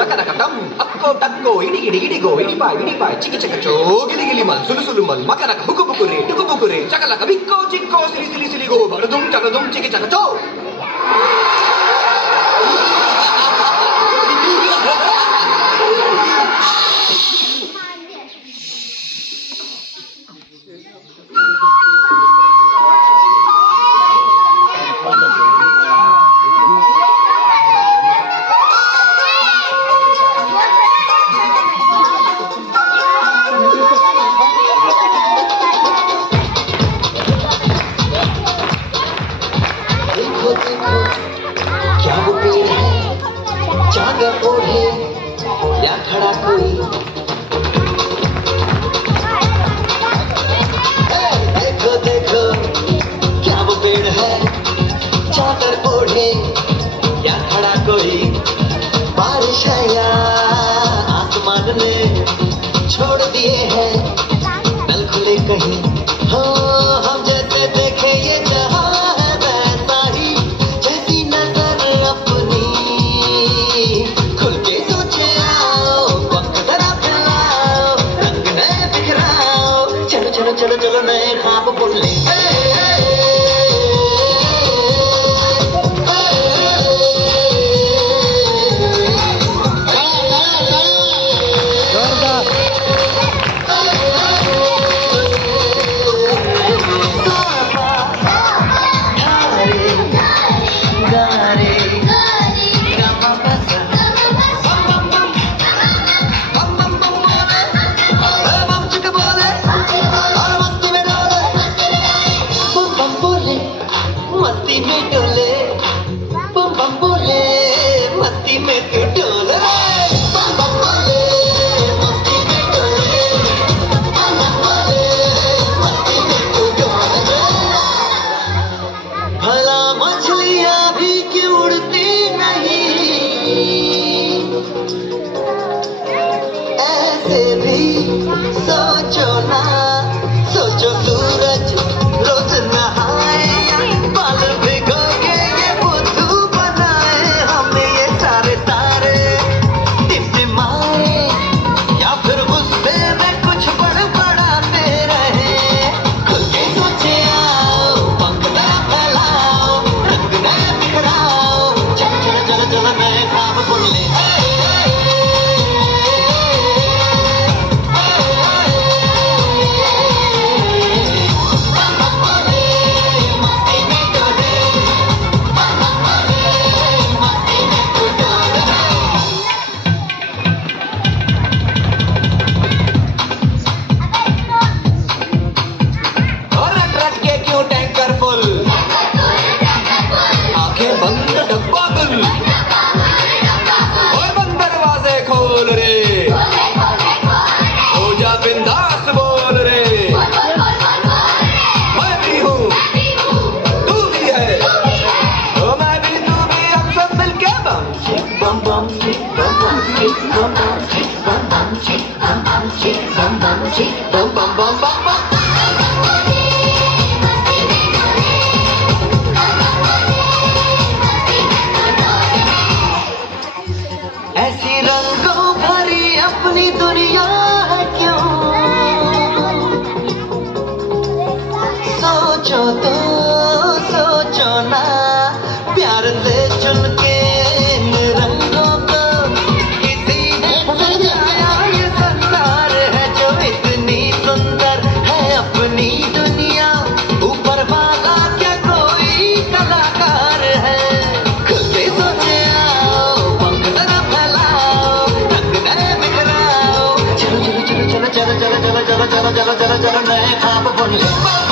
లకరకటం అక్కో టక్కో ఇడి ఇడి ఇడిగో ఇడిపాయ్ చికి చకచో గిలి గిలి మల్ సులు సులు మల్ మకరక హుకు బుకురే టుకు బుకురే చకలక బిక్కో చిక్కో సిలి సిలి సిలిగో బరదుం చకదుం చికి చకచో क्या वो पेड़ है चादर ओढ़े या खड़ा कोई देखो देखो क्या वो पेड़ है चादर ओढ़े या खड़ा कोई बारिश है या आसमान ने छोड़ दिए हैं नल खुले कहीं हो हम जैसे देखे ये जहां चलो चलो नए ख्वाब बुन ले मस्ती में डोले बम बम बोले मस्ती में तू डोले बम बम बोले मस्ती में डोले बम बम बोले मस्ती में तू डोले भला मछलियां भी क्यों उड़ती नहीं ऐसे भी सोचो ना सोचो सूरज रोज नहाए बाल भिगो के ये बुद्धू बनाए हमें ये सारे तारे टिमटिमाए या फिर गुस्से में कुछ बड़बड़ाते रहे खुल के सोचे आओ पंख नया फैलाओ रंग नया बिखराओ चलो चलो चलो चलो नए ख्वाब बुन ले आंखें बंद डब्बा बंद और बंद दरवाजे खोल रे हो जा बिंदास बोल रे मैं भी हूँ तू भी है तो मैं भी तू भी हम सब मिलके बम बम बम बम बम बम बम बम बम ऐसी रंगों भरी अपनी दुनिया है क्यों सोचो तो सोचो ना प्यार से चुन के इन रंगों को किसी ने सजाया ये संसार है जो इतनी सुंदर है अपनी दुनिया ऊपर वाला क्या कोई कलाकार है खुद से सोचे आओ पंख जरा फैलाओ रंग नए बिखराओ चलो चलो चलो चलो चलो चलो चलो चलो चलो चलो चलो नए ख्वाब बुन ले